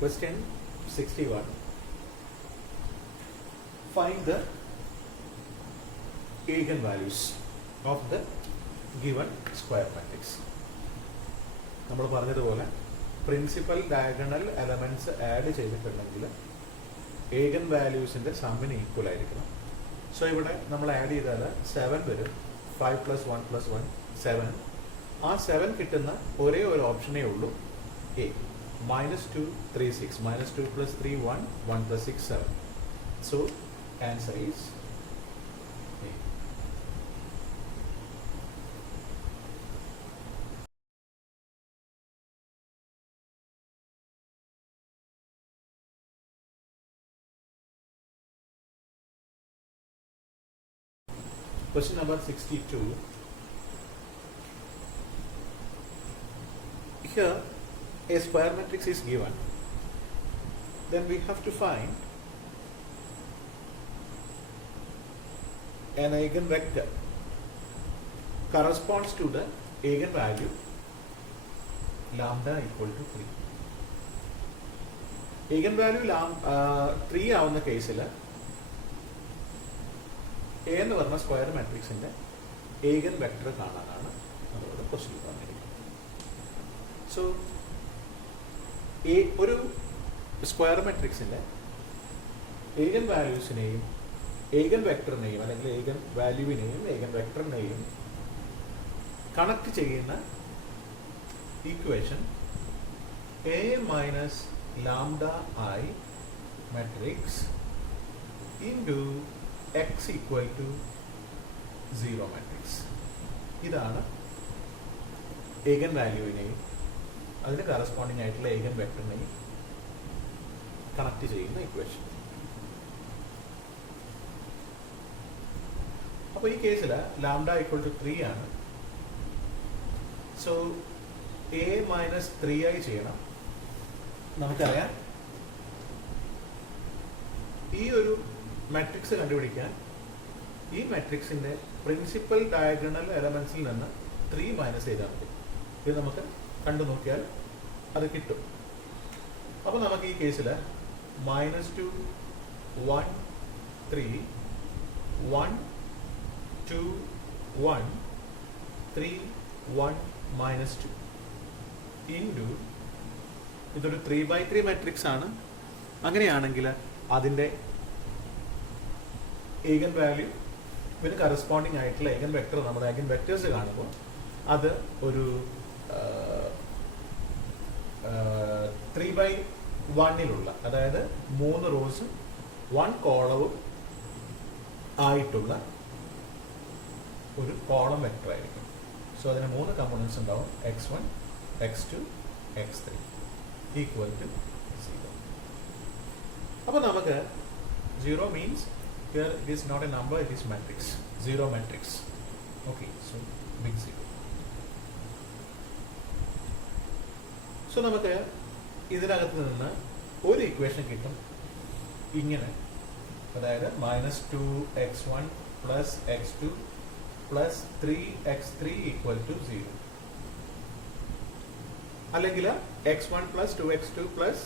Question 61. Find the eigenvalues of the given square matrix. നമ്മൾ പറഞ്ഞതുപോലെ principal diagonal elements add ചെയ്തിട്ടുണ്ടെങ്കിൽ ഏഗൻ വാല്യൂസിന്റെ സമ്മിന് equal ആയിരിക്കണം. So ഇവിടെ നമ്മൾ ആഡ് ചെയ്താൽ 7 വരും. 5 + 1 + 1 7. ആ 7 കിട്ടുന്ന ഒരേ ഒരു ഓപ്ഷനേ ഉള്ളൂ A. -2 3 6. -2 + 3 1. 1 + 6 7. So answer is A. Question number 62. Here a square matrix is given. Then we have to find an eigenvector corresponds to the eigenvalue lambda equal to 3. Eigenvalue 3 ആവുന്ന കേസിൽ എ എന്ന് പറഞ്ഞ സ്ക്വയർ മാട്രിക്സിന്റെ ഏഗൻ വെക്ടർ കാണാനാണ് നമ്മളോട് question പറഞ്ഞിരിക്കുന്നത്. So ഒരു square മാട്രിക്സിന്റെ ഏഗൻ വാല്യൂസിനെയും ഏഗൻ വെക്ടറിനെയും അല്ലെങ്കിൽ ഏഗൻ വാല്യൂവിനെയും ഏഗൻ വെക്ടറിനെയും കണക്ട് ചെയ്യുന്ന equation A minus lambda I matrix into x equal to 0 matrix. ഇതാണ് ഏഗൻ വാല്യൂവിനെയും അതിന് കറസ്പോണ്ടിങ് ആയിട്ടുള്ള ഏഗൻ വെക്ടറിനെയും കണക്ട് ചെയ്യുന്ന ഇക്വേഷൻ. അപ്പോൾ ഈ കേസിൽ ലാംഡ ഈക്വൽ ടു 3 ആണ്. സോ എ മൈനസ് 3i ചെയ്യണം. നമുക്കറിയാം ഈ ഒരു മാട്രിക്സ് കണ്ടുപിടിക്കാൻ ഈ മാട്രിക്സിന്റെ പ്രിൻസിപ്പൽ ഡയഗണൽ എലമെന്റ്സിൽ നിന്ന് 3 മൈനസ് ചെയ്താൽ മതി. ഇത് നമുക്ക് കണ്ടു നോക്കിയാൽ അത് കിട്ടും. അപ്പോൾ നമുക്ക് ഈ കേസിൽ -2 1 3 1 2 1 3 1 -2 ഇൻറ്റു ഇതൊരു 3/3 മാട്രിക്സ് ആണ്. അങ്ങനെയാണെങ്കിൽ അതിൻ്റെ ഏഗൻ വാല്യൂ ഇതിന് കറസ്പോണ്ടിങ് ആയിട്ടുള്ള ഏഗൻ വെക്ടർ നമ്മുടെ ഏഗൻ വെക്ടേഴ്സ് കാണുമ്പോൾ അത് ഒരു 3/1 അതായത് 3 റോസും 1 കോളവും ആയിട്ടുള്ള ഒരു കോളം വെക്ടർ ആയിരിക്കും. സോ അതിന് 3 കമ്പോണൻസ് ഉണ്ടാവും. x1 x2 x3 equal to 0. അപ്പോൾ നമുക്ക് 0 means here it is not a number, it is matrix, 0 matrix. Okay, so big 0. So നമുക്ക് ഇതിനകത്ത് നിന്ന് ഒരു ഇക്വേഷൻ കിട്ടും ഇങ്ങനെ, അതായത് -2x1 + x2 + 3x3 = 0. അല്ലെങ്കിൽ x1 + 2x2 +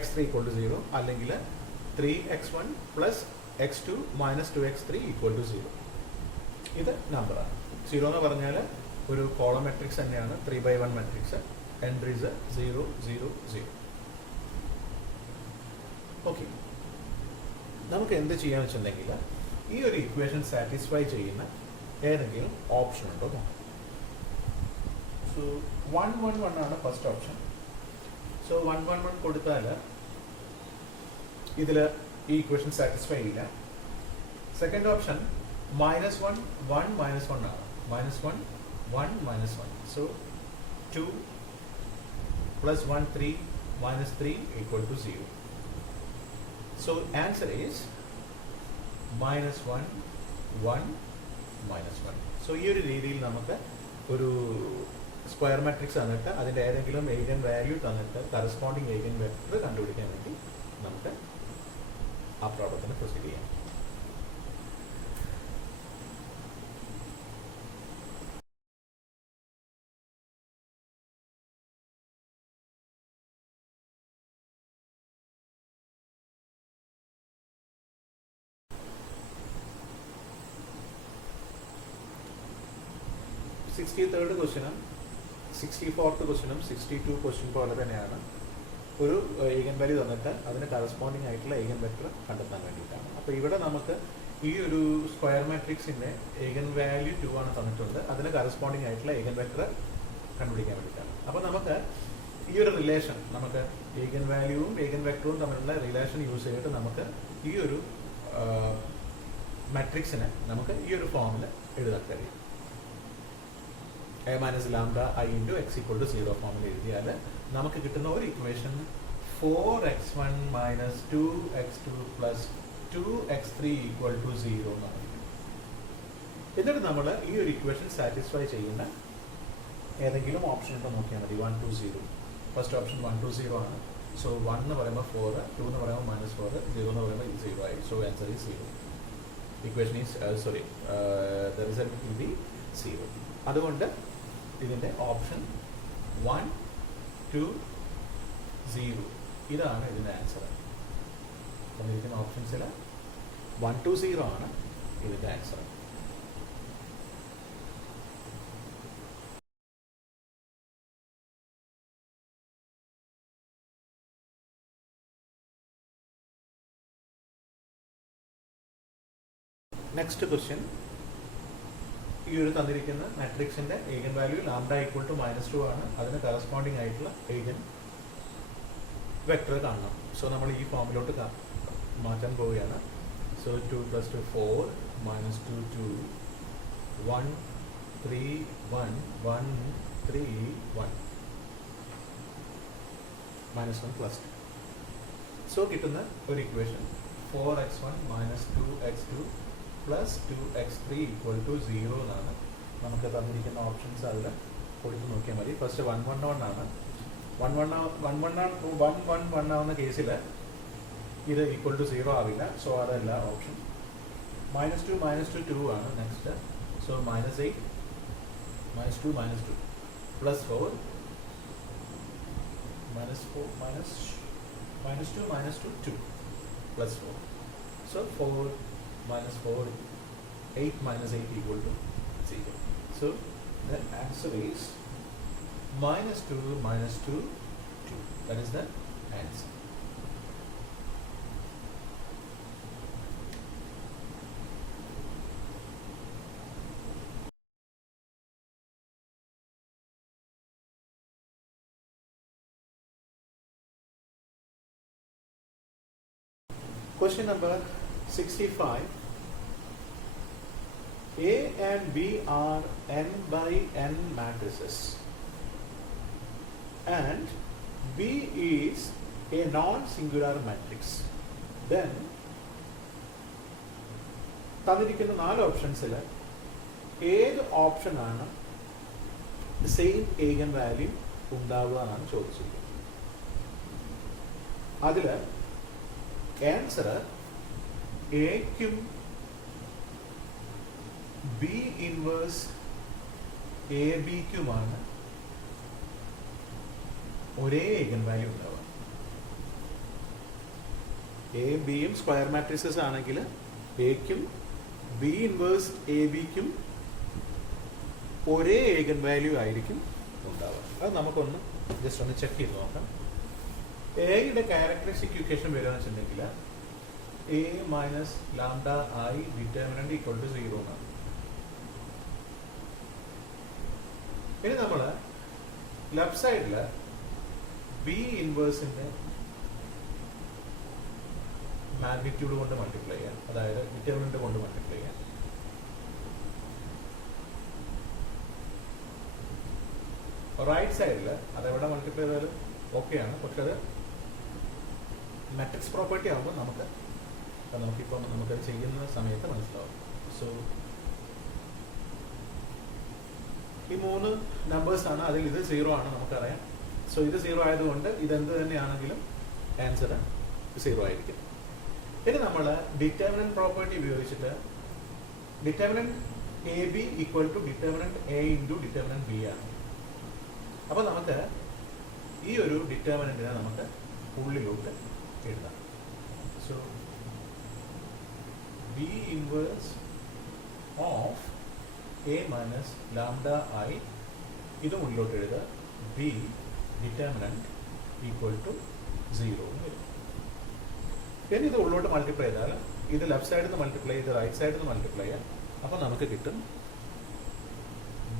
x3 = 0. അല്ലെങ്കിൽ 3x1 + x2 - 2x3 = 0. ഇത് നമ്പറാണ്. 0 എന്ന് പറഞ്ഞാൽ ഒരു കോളം മാട്രിക്സ് തന്നെയാണ്. 3/1 മാട്രിക്സ്. എൻട്രീസ് 0 0 0. ഓക്കെ, നമുക്ക് എന്ത് ചെയ്യാന്ന് വെച്ചിട്ടുണ്ടെങ്കിൽ ഈ ഒരു ഇക്വേഷൻ സാറ്റിസ്ഫൈ ചെയ്യുന്ന ഏതെങ്കിലും ഓപ്ഷൻ ഉണ്ടോ നോക്കാം. സോ 1 1 1 ആണ് ഫസ്റ്റ് ഓപ്ഷൻ. സോ 1 1 1 കൊടുത്താൽ ഇതിൽ ഈ ഇക്വേഷൻ സാറ്റിസ്ഫൈ ചെയ്യില്ല. സെക്കൻഡ് ഓപ്ഷൻ -1 1 -1 ആണ്. -1 1 -1. So 2 + 1 3 -3 = 0. So answer is -1 1 -1. So ഈ ഒരു രീതിയിൽ നമുക്ക് ഒരു സ്ക്വയർ മാട്രിക്സ് തന്നിട്ട് അതിൻ്റെ ഏതെങ്കിലും ഏഗൻ വാല്യൂ തന്നിട്ട് കറസ്പോണ്ടിങ് ഏഗൻ വെക്ടർ കണ്ടുപിടിക്കാൻ വേണ്ടി നമുക്ക് ആ പ്രോബ്ലത്തിന് പ്രൊസീഡ് ചെയ്യാം. 63rd ക്വസ്റ്റ്യനും 64th ക്വസ്റ്റ്യനും 62 ക്വസ്റ്റ്യൻ പോലെ തന്നെയാണ്. ഒരു ഈഗൻ വാല്യൂ തന്നിട്ട് അതിന് കറസ്പോണ്ടിങ് ആയിട്ടുള്ള ഈഗൻ വെക്ടർ കണ്ടെത്താൻ വേണ്ടിയിട്ടാണ്. അപ്പോൾ ഇവിടെ നമുക്ക് ഈ ഒരു സ്ക്വയർ മാട്രിക്സിൻ്റെ ഈഗൻ വാല്യൂ 2 ആണ് തന്നിട്ടുണ്ട്. അതിന് കറസ്പോണ്ടിങ് ആയിട്ടുള്ള ഈഗൻ വെക്ടർ കണ്ടുപിടിക്കാൻ വേണ്ടിയിട്ടാണ്. അപ്പോൾ നമുക്ക് ഈ ഒരു റിലേഷൻ, നമുക്ക് ഈഗൻ വാല്യൂവും ഈഗൻ വെക്ടറും തമ്മിലുള്ള റിലേഷൻ യൂസ് ചെയ്തിട്ട് നമുക്ക് ഈ ഒരു മാട്രിക്സിനെ നമുക്ക് ഈ ഒരു ഫോമിൽ എഴുതാൻ കഴിയും. a minus lambda i into x equal to 0 ഫോമിൽ എഴുതിയാൽ നമുക്ക് കിട്ടുന്ന ഒരു equation 4x1 minus 2x2 plus 2x3 equal to 0 എന്നാണ്. എന്നിട്ട് നമ്മൾ ഈ ഒരു ഇക്വേഷൻ സാറ്റിസ്ഫൈ ചെയ്യുന്ന ഏതെങ്കിലും ഓപ്ഷൻ ഉണ്ടോ നോക്കിയാൽ മതി. 1 2 0. ഫസ്റ്റ് ഓപ്ഷൻ 1 2 0 ആണ്. സോ 1 എന്ന് പറയുമ്പോൾ 4, 2 എന്ന് പറയുമ്പോൾ -4, 0 എന്ന് പറയുമ്പോൾ 0 ആയി. So answer is 0. Equation is the result will be 0. അതുകൊണ്ട് ഇതിൻ്റെ ഓപ്ഷൻ 1 2 0 ഇതാണ് ഇതിൻ്റെ ആൻസർ. തന്നിരിക്കുന്ന ഓപ്ഷൻസിൽ 1 2 0 ആണ് ഇതിൻ്റെ ആൻസർ. നെക്സ്റ്റ് ക്വസ്റ്റ്യൻ, ഈ ഒരു തന്നിരിക്കുന്ന മാട്രിക്സിൻ്റെ eigen value lambda equal to -2 ആണ്. അതിന് കറസ്പോണ്ടിങ് ആയിട്ടുള്ള ഈഗൻ വെക്ടർ കാണണം. സോ നമ്മൾ ഈ ഫോമിലോട്ട് മാറ്റാൻ പോവുകയാണ്. സോ 2 + 2 4 -2 2 1 3 1 1 3 1 -1 + 2. സോ കിട്ടുന്ന ഒരു equation 4x1 - 2x2 plus 2x3 equal to 0 എന്നാണ്. നമുക്ക് തന്നിരിക്കുന്ന ഓപ്ഷൻസ് അതിൽ കൊടുത്ത് നോക്കിയാൽ മതി. ഫസ്റ്റ് 1 1 1 ആണ്. 1 ആവുന്ന കേസിൽ ഇത് ഈക്വൽ ടു 0 ആവില്ല. സോ അതല്ല ഓപ്ഷൻ. -2 -2 2 ആണ് next. So -8 -2 -2 plus 4 -2 2 plus 4. So 4 -4 8 -8 equal to 0. So the answer is -2 -2 2. That is the answer. Question number 65. A and B are n by n matrices and B is a non-singular matrix. Then തന്നിരിക്കുന്ന 4 ഓപ്ഷൻസിൽ ഏത് ഓപ്ഷനാണ് same eigen value ഉണ്ടാവുക എന്നാണ് ചോദിച്ചിരിക്കുന്നത്. അതിൽ answer എക്കും B inverse A ബിക്കുമാണ് ഒരേ eigen value ഉണ്ടാവുക. A ബിയും സ്ക്വയർ മാട്രിസസ് ആണെങ്കിൽ എക്കും ബി ഇൻവേഴ്സ് എ ബിക്കും ഒരേ ഈഗൻ വാല്യൂ ആയിരിക്കും ഉണ്ടാവുക. അത് നമുക്കൊന്ന് ജസ്റ്റ് ഒന്ന് ചെക്ക് ചെയ്ത് നോക്കാം. എയുടെ ക്യാരക്ടറിസ്റ്റിക് ഇക്വേഷൻ വരികയെന്ന് വെച്ചിട്ടുണ്ടെങ്കിൽ A minus lambda I determinant equal to 0 എന്നാണ്. ഇനി നമ്മൾ ലെഫ്റ്റ് സൈഡിൽ ബി ഇൻവേഴ്സിന്റെ മാഗ്നിറ്റ്യൂഡ് കൊണ്ട് മൾട്ടിപ്ലൈ ചെയ്യാം, അതായത് ഡിറ്റർമിനന്റ് കൊണ്ട് മൾട്ടിപ്ലൈ ചെയ്യാം. റൈറ്റ് സൈഡിൽ അതെവിടെ മൾട്ടിപ്ലൈ ചെയ്താലും ഓക്കെയാണ്, പക്ഷെ അത് മാട്രിക്സ് പ്രോപ്പർട്ടി ആകുമ്പോൾ നമുക്കിപ്പോൾ നമുക്കത് ചെയ്യുന്ന സമയത്ത് മനസ്സിലാവും. സോ ഈ 3 നമ്പേഴ്സാണ്, അതിൽ ഇത് 0 ആണ് നമുക്കറിയാം. സോ ഇത് 0 ആയതുകൊണ്ട് ഇതെന്ത് തന്നെയാണെങ്കിലും ആൻസർ 0 ആയിരിക്കും. ഇനി നമ്മൾ ഡിറ്റർമിനന്റ് പ്രോപ്പർട്ടി ഉപയോഗിച്ചിട്ട് determinant A B equal to determinant A into determinant B ആണ്. അപ്പോൾ നമുക്ക് ഈ ഒരു ഡിറ്റർമിനന്റിനെ നമുക്ക് ഉള്ളിലോട്ട് എഴുതാം. So B inverse of A minus lambda I ഇത് മുന്നിലോട്ട് എഴുതുക ബി ഡിറ്റർമിനൻറ്റ് ഈക്വൽ ടു 0 എന്ന് വരും. പിന്നെ ഇത് ഉള്ളോട്ട് മൾട്ടിപ്ലൈ ചെയ്താൽ ഇത് ലെഫ്റ്റ് സൈഡിൽ നിന്ന് മൾട്ടിപ്ലൈ ചെയ്ത് റൈറ്റ് സൈഡിൽ നിന്ന് മൾട്ടിപ്ലൈ ചെയ്യാം. അപ്പോൾ നമുക്ക് കിട്ടും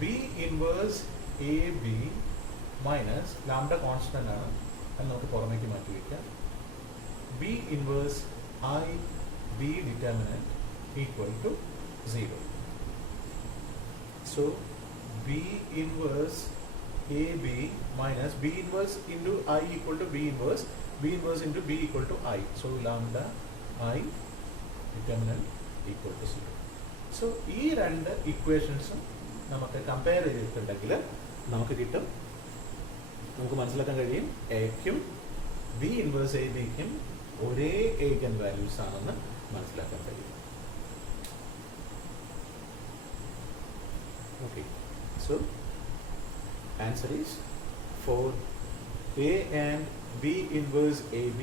B inverse A B minus lambda constant ആണ് അത് നമുക്ക് പുറമേക്ക് മാറ്റി വയ്ക്കാം. B inverse I B determinant equal to 0. So B inverse AB minus B inverse into I equal to B inverse into B equal to I. So lambda I determinant equal to 0. So ഈ രണ്ട് ഇക്വേഷൻസും നമുക്ക് compare ചെയ്തിട്ടുണ്ടെങ്കിൽ നമുക്ക് കിട്ടും, നമുക്ക് മനസ്സിലാക്കാൻ കഴിയും എക്കും B inverse A ബിക്കും ഒരേ ഏഗൻ വാല്യൂസ് ആണെന്ന് മനസ്സിലാക്കാൻ കഴിയും. Okay, so answer is for A and B inverse AB,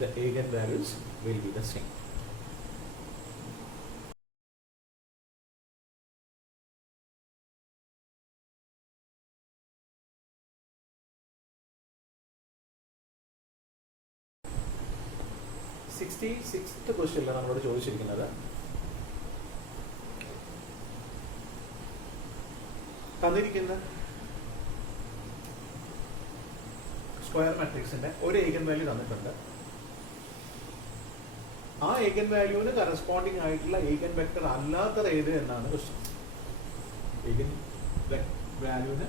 the eigenvalues will be the same. Sixth ക്വസ്റ്റ്യനിൽ നമ്മളോട് ചോദിച്ചിരിക്കുന്നത് തന്നിരിക്കുന്ന സ്ക്വയർ മാട്രിക്സിന്റെ ഒരു ഏഗൻ വാല്യൂ തന്നിട്ടുണ്ട്. ആ ഏഗൻ വാല്യൂവിന് കറസ്പോണ്ടിങ് ആയിട്ടുള്ള ഏഗൻ വെക്ടർ അല്ലാത്തത് ഏത് എന്നാണ് ക്വസ്റ്റ്യൻ. ഏഗൻ വാല്യൂവിന്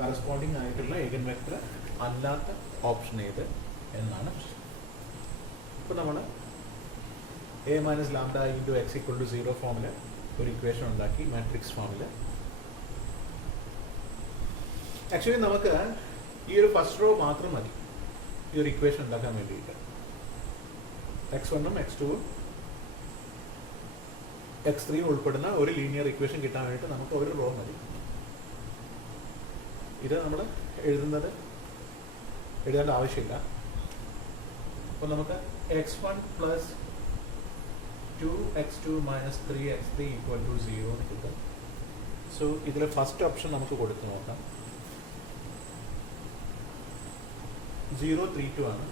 കറസ്പോണ്ടിങ് ആയിട്ടുള്ള ഏഗൻ വെക്ടർ അല്ലാത്ത ഓപ്ഷൻ ഏത് എന്നാണ് ക്വസ്റ്റ്യൻ. ഇപ്പൊ നമ്മൾ A minus lambda into X equal to 0 ഫോമിൽ ഒരു ഇക്വേഷൻ ഉണ്ടാക്കി, മാട്രിക്സ് ഫോമിൽ. ആക്ച്വലി നമുക്ക് ഈ ഒരു ഫസ്റ്റ് റോ മാത്രം മതി ഈ ഒരു ഇക്വേഷൻ ഉണ്ടാക്കാൻ വേണ്ടിയിട്ട്. x1ഉം x2ഉം x3 ഉൾപ്പെടുന്ന ഒരു ലീനിയർ ഇക്വേഷൻ കിട്ടാൻ വേണ്ടിയിട്ട് നമുക്ക് ഒരു റോ മതി. ഇത് നമ്മൾ എഴുതേണ്ട ആവശ്യമില്ല. അപ്പോൾ നമുക്ക് x1 plus 2x2 minus 3x3 equal to 0 എന്ന് കിട്ടും. സോ ഇതിൽ ഫസ്റ്റ് ഓപ്ഷൻ നമുക്ക് കൊടുത്തു നോക്കാം. 032 ആണ്.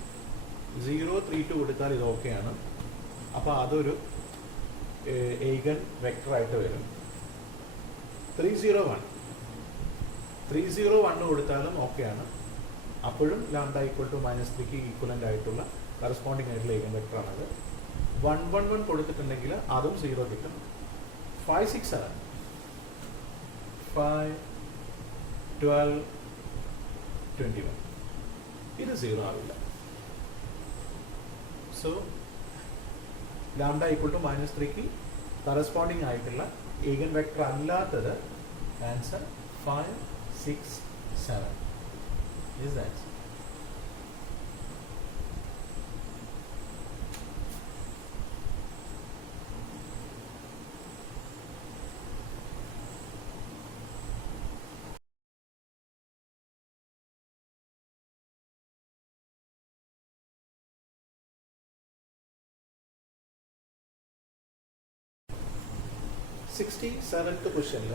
032 കൊടുത്താൽ ഇത് ഓക്കെയാണ്. അപ്പോൾ അതൊരു ഏഗൻ വെക്ടറായിട്ട് വരും. 301 കൊടുത്താലും ഓക്കെയാണ്. അപ്പോഴും ലാംഡ ഈക്വൽ ടു -3ക്ക് ഈക്വലൻ്റ് ആയിട്ടുള്ള കറസ്പോണ്ടിങ് ആയിട്ടുള്ള ഏഗൻ വെക്ടറാണത്. 111 കൊടുത്തിട്ടുണ്ടെങ്കിൽ അതും 0 കിട്ടും. 567 5 12 21 ഇത് 0 ആവില്ല. സോ ലാംഡ ഈക്വൽ ടു -3ക്ക് കറസ്പോണ്ടിങ് ആയിട്ടുള്ള ഏഗൻ വെക്ടർ അല്ലാത്തത് answer 5 6 7 is the answer. Seventh ക്വസ്റ്റ്യനിൽ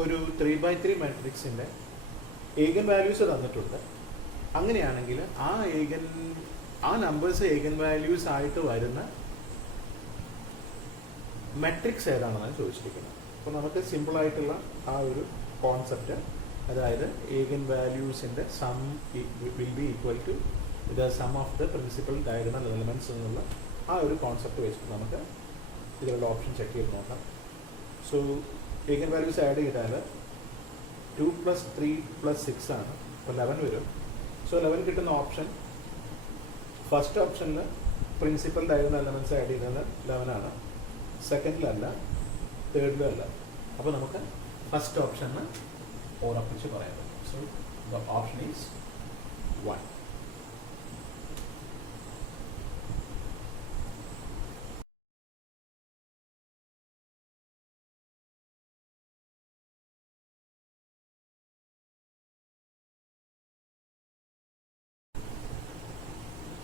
ഒരു 3x3 മാട്രിക്സിൻ്റെ ഏഗൻ വാല്യൂസ് തന്നിട്ടുണ്ട്. അങ്ങനെയാണെങ്കിൽ ആ നമ്പേഴ്സ് ഏഗൻ വാല്യൂസ് ആയിട്ട് വരുന്ന മെട്രിക്സ് ഏതാണെന്നാണ് ചോദിച്ചിരിക്കുന്നത്. അപ്പോൾ നമുക്ക് സിമ്പിളായിട്ടുള്ള ആ ഒരു കോൺസെപ്റ്റ്, അതായത് ഏഗൻ വാല്യൂസിൻ്റെ sum will be equal to the sum of the principal diagonal elements എന്നുള്ള ആ ഒരു കോൺസെപ്റ്റ് വെച്ചിട്ട് നമുക്ക് ഇതിലുള്ള ഓപ്ഷൻ ചെക്ക് ചെയ്ത് നോക്കാം. സോ ഏഗൻ വാല്യൂസ് ആഡ് ചെയ്താൽ 2 + 3 + 6 ആണ്. അപ്പോൾ 11 വരും. സോ 11 കിട്ടുന്ന ഓപ്ഷൻ ഫസ്റ്റ് ഓപ്ഷനിൽ പ്രിൻസിപ്പൽ ഡയഗണൽ എലമെൻറ്റ്സ് ആഡ് ചെയ്തത് 11 ആണ്. സെക്കൻഡിലല്ല, തേർഡിലും അല്ല. അപ്പോൾ നമുക്ക് ഫസ്റ്റ് ഓപ്ഷന് ഉറപ്പിച്ച് പറയാൻ പറ്റും. So the option is 1.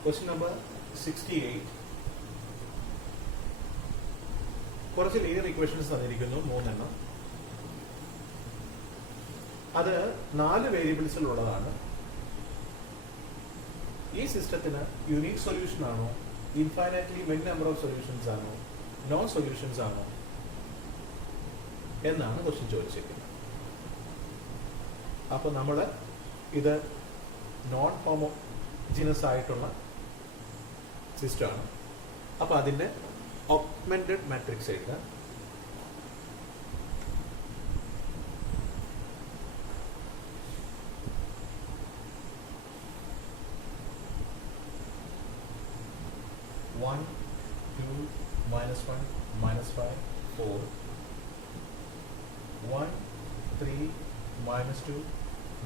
Question number 68. കുറച്ച് ലീനിയർ ഇക്വേഷൻസ് തന്നിരിക്കുന്നു, 3 എണ്ണം. അത് 4 വേരിയബിൾസിലുള്ളതാണ്. ഈ സിസ്റ്റത്തിന് യുണീക് സൊല്യൂഷൻ ആണോ, infinitely many number of solutions ആണോ, നോ സൊല്യൂഷൻസ് ആണോ എന്നാണ് ക്വസ്റ്റ്യൻ ചോദിച്ചിരിക്കുന്നത്. അപ്പോൾ നമ്മൾ ഇത് നോൺ ഹോമോജിനസ് ആയിട്ടുള്ള സിസ്റ്റമാണ്. അപ്പോൾ അതിൻ്റെ ഓഗ്മെന്റഡ് മാട്രിക്സ് എഴുതാം. -1, 2, -1, -5, 4, 1, 3, -2,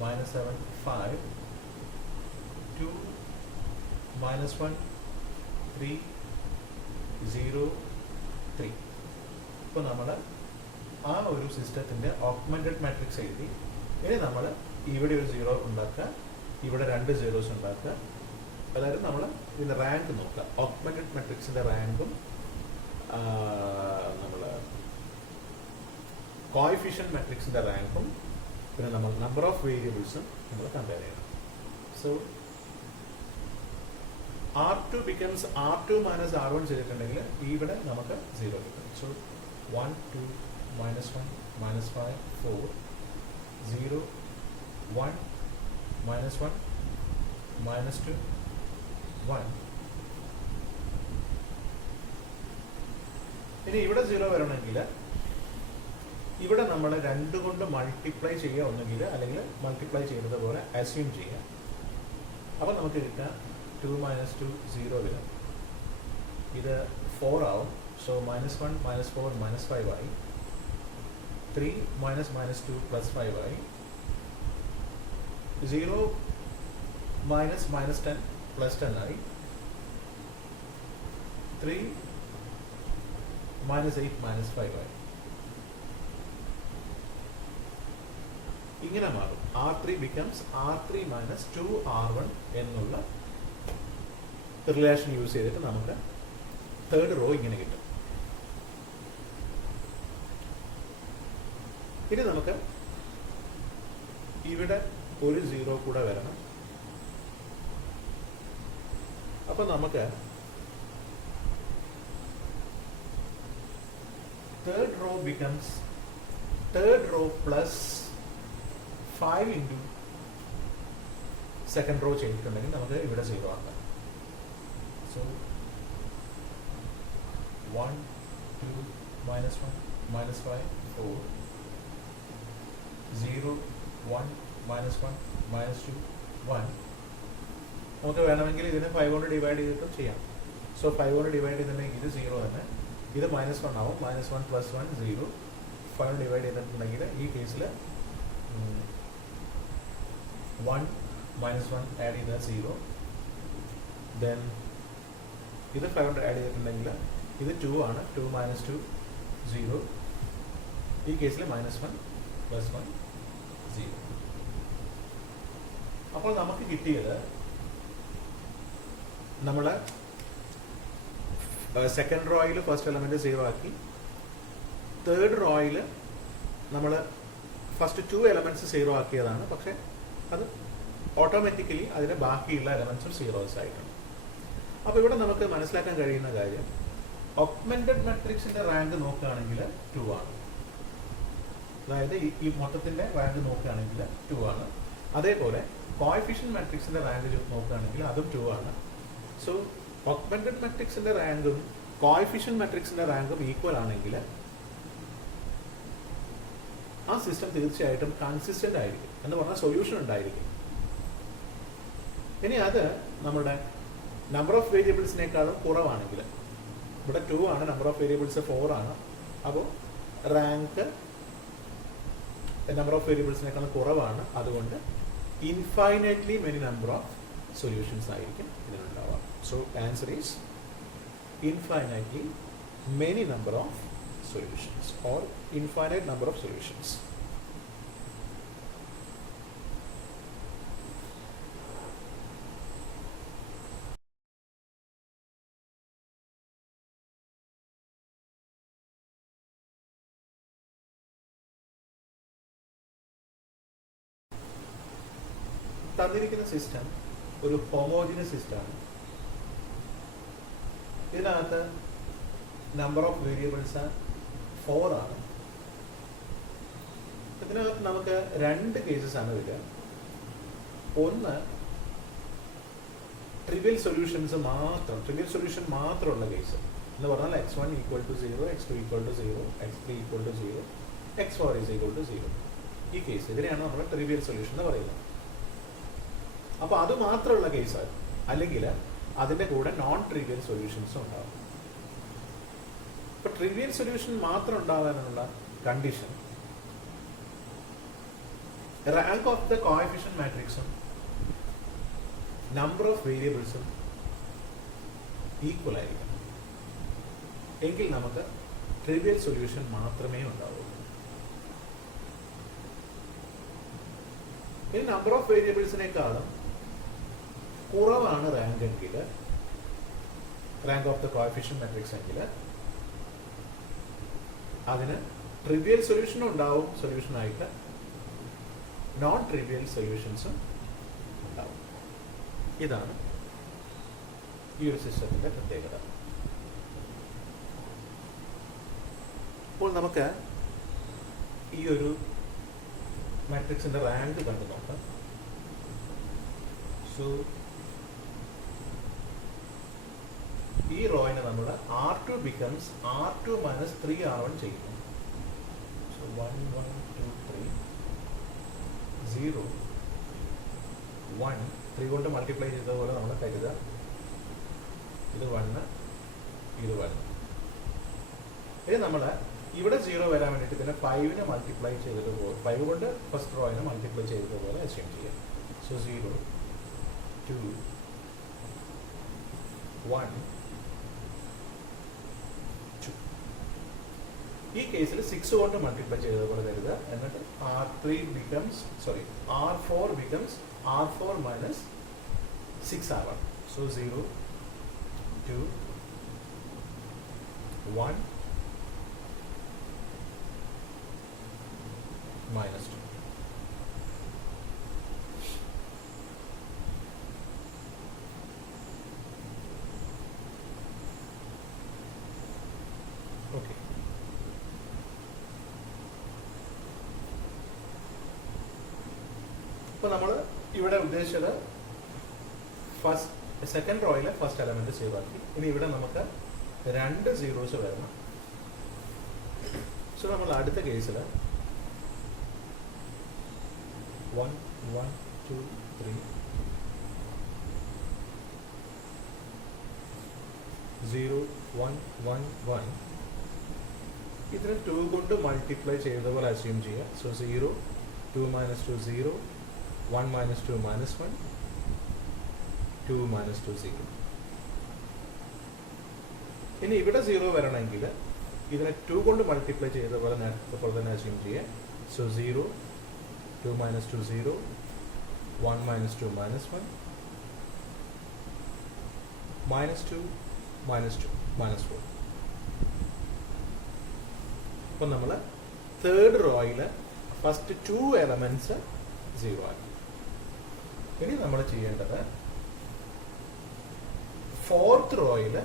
-7, 5, 2, -1, 3, 0, 3. ഇപ്പോൾ നമ്മൾ ആ ഒരു സിസ്റ്റത്തിൻ്റെ ഓഗ്മെന്റഡ് മാട്രിക്സ് എഴുതി. ഇനി നമ്മൾ ഇവിടെ ഒരു 0 ഉണ്ടാക്കുക, ഇവിടെ 2 zeros ഉണ്ടാക്കുക. അതായത് നമ്മൾ ഇതിൻ്റെ റാങ്ക് നോക്കുക. ഓഗ്മെന്റഡ് മാട്രിക്സിൻ്റെ റാങ്കും നമ്മൾ കോഎഫിഷ്യന്റ് മാട്രിക്സിൻ്റെ റാങ്കും പിന്നെ നമ്മൾ നമ്പർ ഓഫ് വേരിയബിൾസും നമ്മൾ കമ്പയർ ചെയ്യണം. So R2 becomes R2 minus R1 ചെയ്തിട്ടുണ്ടെങ്കിൽ ഇവിടെ നമുക്ക് 0 കിട്ടും. സോ 1, 2, -1, -5, 4, 0, 1, -1, -2, 1. ഇനി ഇവിടെ 0 വരണമെങ്കിൽ ഇവിടെ നമ്മൾ 2 കൊണ്ട് മൾട്ടിപ്ലൈ ചെയ്യുക ഒന്നെങ്കിൽ, അല്ലെങ്കിൽ മൾട്ടിപ്ലൈ ചെയ്യുന്നത് പോലെ അസ്യൂം ചെയ്യുക. അപ്പോൾ നമുക്ക് കിട്ടുക 2 - 2 0 വരും. ഇത് 4 ആവും. സോ -1 -4 -5 ആയി. 3 -2 +5 ആയി. 0 -10 +10 ആയി. 3 -8 -5 ആയി. ഇങ്ങനെ മാറും. R3 becomes R3 - 2R1 എന്നുള്ള റിലേഷൻ യൂസ് ചെയ്തിട്ട് നമുക്ക് തേർഡ് റോ ഇങ്ങനെ കിട്ടും. ഇനി നമുക്ക് ഇവിടെ ഒരു 0 കൂടെ വരണം. അപ്പൊ നമുക്ക് third row becomes third row plus 5 into second row ചെയ്തിട്ടുണ്ടെങ്കിൽ നമുക്ക് ഇവിടെ 0 ആക്കാം. സോ 1, 2, -1, -5, 4, 0, 1, -1, -2, 1. നമുക്ക് വേണമെങ്കിൽ ഇതിനെ 5 കൊണ്ട് ഡിവൈഡ് ചെയ്തിട്ടും ചെയ്യാം. സോ 5 കൊണ്ട് ഡിവൈഡ് ചെയ്തിട്ടുണ്ടെങ്കിൽ ഇത് 0 തന്നെ. ഇത് -1 ആവും. -1 + 1 0. 5 ഡിവൈഡ് ചെയ്തിട്ടുണ്ടെങ്കിൽ ഈ കേസിൽ 1 -1 ആഡ് ചെയ്താൽ 0. ദെൻ ഇത് 5 കൊണ്ട് ആഡ് ചെയ്തിട്ടുണ്ടെങ്കിൽ ഇത് 2 ആണ്. 2 - 2 0. ഈ കേസിൽ -1 + 1 0. അപ്പോൾ നമുക്ക് കിട്ടിയത് നമ്മൾ സെക്കൻഡ് റോയിൽ ഫസ്റ്റ് എലമെന്റ് 0 ആക്കി. തേർഡ് റോയിൽ നമ്മൾ ഫസ്റ്റ് 2 എലമെന്റ്സ് 0 ആക്കിയതാണ്. പക്ഷെ അത് ഓട്ടോമാറ്റിക്കലി അതിന് ബാക്കിയുള്ള എലമെന്റ്സും 0s ആയിട്ടുണ്ട്. അപ്പോൾ ഇവിടെ നമുക്ക് മനസ്സിലാക്കാൻ കഴിയുന്ന കാര്യം, ഓഗ്മെന്റഡ് മാട്രിക്സിന്റെ റാങ്ക് നോക്കുകയാണെങ്കിൽ 2 ആണ്. അതായത് ഈ മൊത്തത്തിന്റെ റാങ്ക് നോക്കുകയാണെങ്കിൽ 2 ആണ്. അതേപോലെ കോഎഫിഷ്യന്റ് മാട്രിക്സിന്റെ റാങ്ക് നോക്കുകയാണെങ്കിൽ അതും 2 ആണ്. സോ ഓഗ്മെന്റഡ് മാട്രിക്സിന്റെ റാങ്കും കോഎഫിഷ്യന്റ് മാട്രിക്സിന്റെ റാങ്കും ഈക്വൽ ആണെങ്കിൽ ആ സിസ്റ്റം തീർച്ചയായിട്ടും കൺസിസ്റ്റന്റ് ആയിരിക്കും, എന്ന് പറഞ്ഞാൽ സൊല്യൂഷൻ ഉണ്ടായിരിക്കും. ഇനി അത് നമ്മുടെ നമ്പർ ഓഫ് വേരിയബിൾസിനേക്കാളും കുറവാണെങ്കിൽ, ഇവിടെ 2 ആണ്, നമ്പർ ഓഫ് വേരിയബിൾസ് 4 ആണ്. അപ്പോൾ റാങ്ക് നമ്പർ ഓഫ് വേരിയബിൾസിനേക്കാളും കുറവാണ്. അതുകൊണ്ട് infinitely many number of solutions ആയിരിക്കും ഇതിനുണ്ടാവുക. So answer is infinitely many number of solutions or infinite number of solutions. തന്നിരിക്കുന്ന സിസ്റ്റം ഒരു ഹോമോജിനസ് സിസ്റ്റമാണ്. ഇതിനകത്ത് നമ്പർ ഓഫ് വേരിയബിൾസ് 4 ആണ്. ഇതിനകത്ത് നമുക്ക് 2 കേസസ് ആണ് വരിക. ഒന്ന് ട്രിവിയൽ സൊല്യൂഷൻസ് മാത്രം, ട്രിവിയൽ സൊല്യൂഷൻ മാത്രമുള്ള കേസ് എന്ന് പറഞ്ഞാൽ x1 = 0, x2 = 0, x3 = 0, x4 = 0. ഈ കേസ് ഇതിനെയാണ് നമ്മൾ ട്രിവിയൽ സൊല്യൂഷൻ എന്ന് പറയുന്നത്. അപ്പോൾ അത് മാത്രമുള്ള കേസ്, അല്ലെങ്കിൽ അതിൻ്റെ കൂടെ നോൺ ട്രിവിയൽ സൊല്യൂഷൻസും ഉണ്ടാകും. ഇപ്പോൾ ട്രിവിയൽ സൊല്യൂഷൻ മാത്രം ഉണ്ടാകാനുള്ള condition rank of the coefficient മാട്രിക്സും നമ്പർ ഓഫ് വേരിയബിൾസും ഈക്വൽ ആയിരിക്കണം. എങ്കിൽ നമുക്ക് ട്രിവിയൽ സൊല്യൂഷൻ മാത്രമേ ഉണ്ടാവുള്ളൂ. ഈ നമ്പർ ഓഫ് വേരിയബിൾസിനേക്കാളും കുറവാണ് റാങ്ക് എങ്കിൽ, rank of the coefficient matrix എങ്കിൽ, അതിന് ട്രിവിയൽ സൊല്യൂഷനും ഉണ്ടാവും, സൊല്യൂഷനായിട്ട് നോൺ ട്രിവിയൽ സൊല്യൂഷൻസും ഉണ്ടാവും. ഇതാണ് ഈ ഒരു സിസ്റ്റത്തിന്റെ പ്രത്യേകത. അപ്പോൾ നമുക്ക് ഈ ഒരു മാട്രിക്സിന്റെ റാങ്ക് കണ്ടു നോക്കാം. സോ ഈ റോയിനെ നമ്മൾ R2 becomes R2 - 3R1 ചെയ്യുന്നു. സോ 1 1 2 3 0 1 3 കൊണ്ട് മൾട്ടിപ്ലൈ ചെയ്ത പോലെ നമ്മൾ കരുതുക. ഇത് 1, ഇത് 1. ഇത് നമ്മൾ ഇവിടെ 0 വരാൻ വേണ്ടിയിട്ട് ഇതിനെ 5നെ മൾട്ടിപ്ലൈ ചെയ്തതുപോലെ, 5 കൊണ്ട് ഫസ്റ്റ് റോയിനെ മൾട്ടിപ്ലൈ ചെയ്തതുപോലെ അസ്യൂം ചെയ്യാം. സോ 0 2 1 2. ഈ കേസിൽ 6 കൊണ്ട് മൾട്ടിപ്ലൈ ചെയ്തതുപോലെ കരുതുക. എന്നിട്ട് R4 becomes R4 - 6R1. So 0 2 1 -2. Okay. അപ്പോൾ നമ്മൾ ഇവിടെ ഉദ്ദേശിച്ചത് സെക്കൻഡ് റോയിലെ ഫസ്റ്റ് എലമെന്റ് സേവ് ആക്കി. ഇനി ഇവിടെ നമുക്ക് 2 zeros വരണം. സോ നമ്മൾ അടുത്ത കേസിൽ 1 1 2 3 0 1 1 1 ഇതിനെ 2 കൊണ്ട് മൾട്ടിപ്ലൈ ചെയ്തതുപോലെ അസ്യൂം ചെയ്യുക. സോ 0 2 - 2 0 1 - 2 -1 2 - 2 0. ഇനി ഇവിടെ 0 വരണമെങ്കിൽ ഇതിനെ 2 കൊണ്ട് മൾട്ടിപ്ലൈ ചെയ്തതുപോലെ തന്നെ അസ്യൂം ചെയ്യുക. സോ 0 2 - 2 0 1 - 2 -1 -2 -2 -4. അപ്പം നമ്മൾ തേർഡ് റോയിൽ ഫസ്റ്റ് 2 എലമെന്റ്സ് 0 ആക്കി. ഇനി നമ്മൾ ചെയ്യേണ്ടത് ഫോർത്ത് റോയിൽ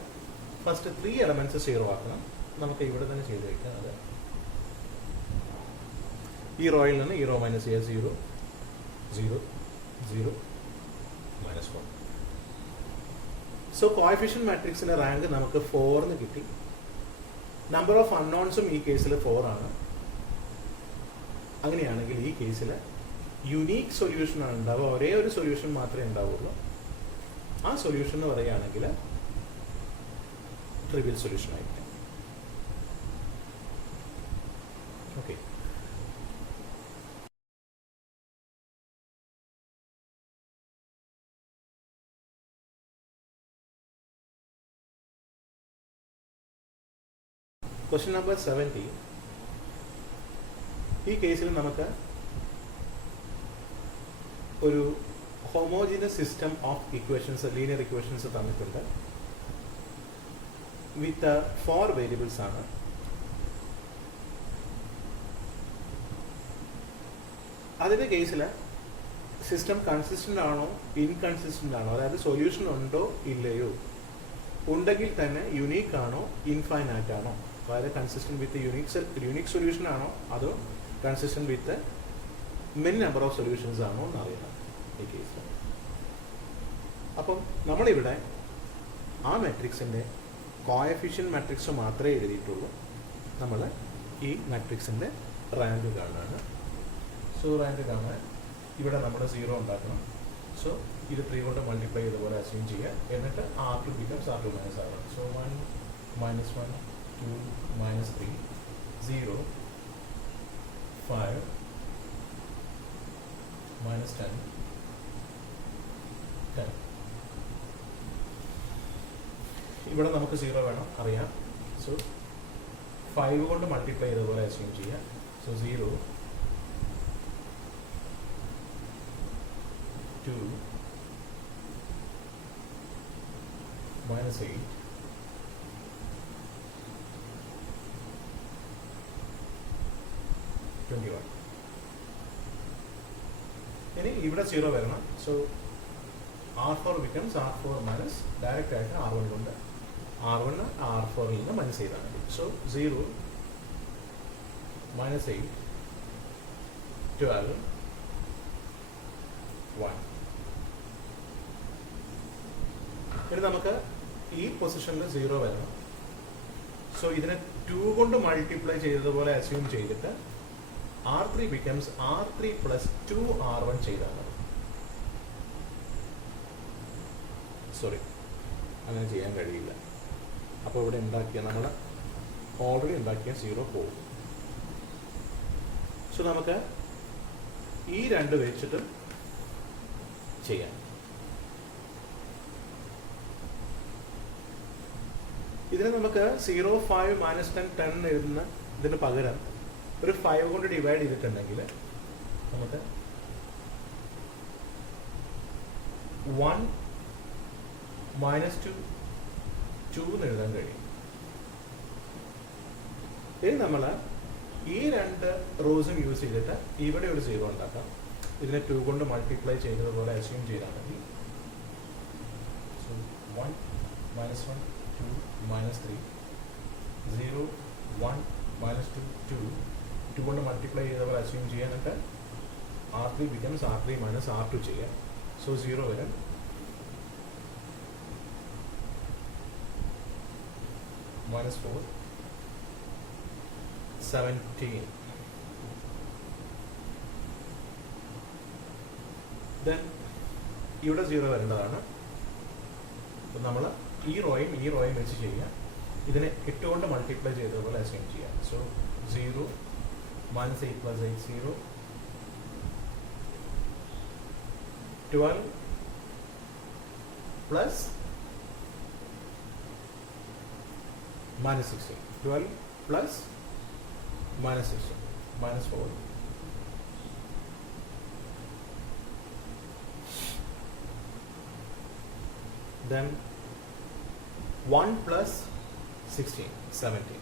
ഫസ്റ്റ് 3 എലമെന്റ്സ് 0 ആക്കണം. നമുക്ക് ഇവിടെ തന്നെ ചെയ്ത് വയ്ക്കുന്നത് ഈ റോയിൽ നിന്ന് ഈ റോ മൈനസ് ചെയ്യുക. 0 0 0 -4. സോ കോഎഫിഷ്യന്റ് മാട്രിക്സിന്റെ റാങ്ക് നമുക്ക് 4 കിട്ടി. നമ്പർ ഓഫ് അൺനോൺസും ഈ കേസിൽ 4 ആണ്. അങ്ങനെയാണെങ്കിൽ ഈ കേസിൽ യുണീക്ക് സൊല്യൂഷൻ ആണ് ഉണ്ടാവുക. ഒരേ ഒരു സൊല്യൂഷൻ മാത്രമേ ഉണ്ടാവുള്ളൂ. ആ സൊല്യൂഷൻ എന്ന് പറയുകയാണെങ്കിൽ ട്രിവിയൽ സൊല്യൂഷൻ ആയിരിക്കും. ഓക്കെ. Question number 70. ഈ കേസിൽ നമുക്ക് ഒരു homogeneous system of equations, linear equations തന്നിട്ടുണ്ട്. വിത്ത് 4 വേരിയബിൾസ് ആണ്. അതിൻ്റെ കേസിൽ സിസ്റ്റം കൺസിസ്റ്റൻ്റ് ആണോ ഇൻകൺസിസ്റ്റൻ്റ് ആണോ, അതായത് സൊല്യൂഷൻ ഉണ്ടോ ഇല്ലയോ, ഉണ്ടെങ്കിൽ തന്നെ യുണീക്ക് ആണോ ഇൻഫൈനൈറ്റ് ആണോ, അതായത് കൺസിസ്റ്റൻറ്റ് വിത്ത് യുണീക്ക് സൊല്യൂഷൻ ആണോ അതോ consistent with many number of solutions ആണോ എന്നറിയണം ഈ കേസിൽ. അപ്പം നമ്മളിവിടെ ആ മാട്രിക്സിൻ്റെ കോഎഫിഷ്യൻ്റ് മാട്രിക്സ് മാത്രമേ എഴുതിയിട്ടുള്ളൂ. നമ്മൾ ഈ മാട്രിക്സിൻ്റെ റാങ്ക് കാണുകയാണ്. സോ റാങ്ക് കാണാൻ ഇവിടെ നമ്മൾ 0 ഉണ്ടാക്കണം. സോ ഇത് 3 കൊണ്ട് മൾട്ടിപ്ലൈ ചെയ്തപോലെ അസ്യൂം ചെയ്യുക. എന്നിട്ട് R2 becomes R2 minus R1. So 1 minus 1 2 minus 3 0 5 minus 10 10. ഇവിടെ നമുക്ക് 0 വേണം അറിയാം. സോ 5 കൊണ്ട് മൾട്ടിപ്ലൈ ചെയ്തപോലെ അസ്യൂം ചെയ്യുക. So 0 2 minus 8 21. ഇനി ഇവിടെ 0 വരണം. So R4 becomes R4 minus direct ആയിട്ട് R1 കൊണ്ട് R1 R4ൽ നിന്ന് മൈനസ് ചെയ്താൽ മതി. So 0 minus 8 12 1. ഇനി നമുക്ക് ഈ പൊസിഷനിൽ 0 വരണം. സോ ഇതിനെ 2 കൊണ്ട് മൾട്ടിപ്ലൈ ചെയ്തതുപോലെ അസ്യൂം ചെയ്തിട്ട് R3 becomes R3 plus 2 R1 ചെയ്താൽ മതി. സോറി, അങ്ങനെ ചെയ്യാൻ കഴിയില്ല. അപ്പോൾ ഇവിടെ ഉണ്ടാക്കിയ നമ്മൾ ഓൾറെഡി ഉണ്ടാക്കിയ 0 പോകും. സോ നമുക്ക് ഈ 2 വെച്ചിട്ട് ചെയ്യാം. ഇതിനെ നമുക്ക് 0 5 minus 10 10 എഴുതുന്ന ഇതിന് പകരം ഒരു 5 കൊണ്ട് ഡിവൈഡ് ചെയ്തിട്ടുണ്ടെങ്കിൽ നമുക്ക് 1 minus 2 2 എന്ന് എഴുതാൻ കഴിയും. ഇനി നമ്മൾ ഈ 2 റോസും യൂസ് ചെയ്തിട്ട് ഇവിടെ ഒരു 0 ഉണ്ടാക്കാം. ഇതിനെ 2 കൊണ്ട് മൾട്ടിപ്ലൈ ചെയ്തതുപോലെ അസ്യൂം ചെയ്താൽ മതി. സോ 1 minus 1 2 minus 3 0 1 minus 2 2 2 കൊണ്ട് മൾട്ടിപ്ലൈ ചെയ്തപോലെ അസ്യൂം ചെയ്യാൻ. എന്നിട്ട് R3 becomes R3 minus R2 ചെയ്യാം. സോ 0 വരും. minus 4 17. ദെൻ ഇവിടെ 0 വരേണ്ടതാണ്. അപ്പം നമ്മൾ ഈ റോയും വെച്ച് ചെയ്യാം. ഇതിനെ 8 കൊണ്ട് മൾട്ടിപ്ലൈ ചെയ്തതുപോലെ അസ്യൂം ചെയ്യാം. So 0 minus 8 plus 8 0 12 plus minus 16 12 plus minus 16 minus 4 then 1 plus 16 17.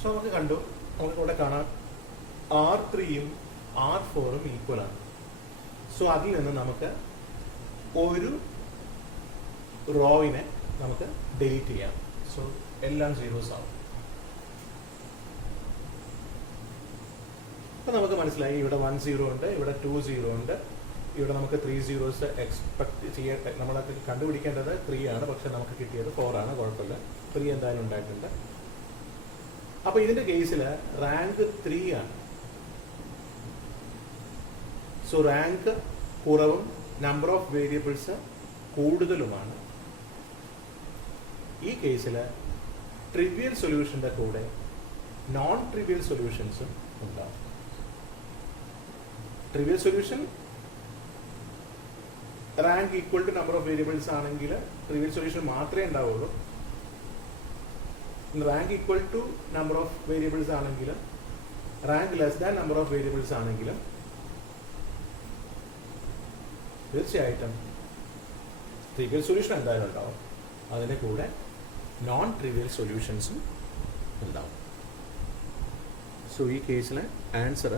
So നമുക്ക് കണ്ടു, നമുക്കിവിടെ കാണാം R3യും R4ഉം ഈക്വൽ ആണ്. സോ അതിൽ നിന്ന് നമുക്ക് ഒരു റോയിനെ നമുക്ക് ഡിലീറ്റ് ചെയ്യാം. സോ എല്ലാം 0s ആവും. അപ്പം നമുക്ക് മനസ്സിലായി ഇവിടെ 1 0 ഉണ്ട്, ഇവിടെ 2 0 ഉണ്ട്, ഇവിടെ നമുക്ക് 3 zeros എക്സ്പെക്ട് ചെയ്യാൻ. നമ്മളൊക്കെ കണ്ടുപിടിക്കേണ്ടത് 3 ആണ്, പക്ഷെ നമുക്ക് കിട്ടിയത് 4 ആണ്. കുഴപ്പമില്ല, 3 എന്തായാലും ഉണ്ടായിട്ടുണ്ട്. അപ്പോൾ ഇതിൻ്റെ കേസിൽ റാങ്ക് 3 ആണ്. സോ റാങ്ക് കുറവും നമ്പർ ഓഫ് വേരിയബിൾസ് കൂടുതലുമാണ്. ഈ കേസിൽ ട്രിവിയൽ സൊല്യൂഷൻ്റെ കൂടെ നോൺ ട്രിവിയൽ സൊല്യൂഷൻസും ഉണ്ടാവും. Trivial solution rank equal to number of variables ആണെങ്കിൽ ട്രിവിയൽ സൊല്യൂഷൻ മാത്രമേ ഉണ്ടാവുള്ളൂ. Rank equal to number of variables ആണെങ്കിലും rank less than number of variables ആണെങ്കിലും തീർച്ചയായിട്ടും ട്രിവിയൽ സൊല്യൂഷൻ എന്തായാലും ഉണ്ടാവും. അതിൻ്റെ കൂടെ നോൺ ട്രിവിയൽ സൊല്യൂഷൻസും ഉണ്ടാവും. സോ ഈ കേസിലെ answer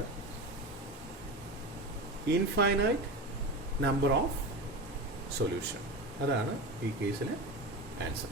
infinite number of solution. അതാണ് ഈ കേസിലെ ആൻസർ.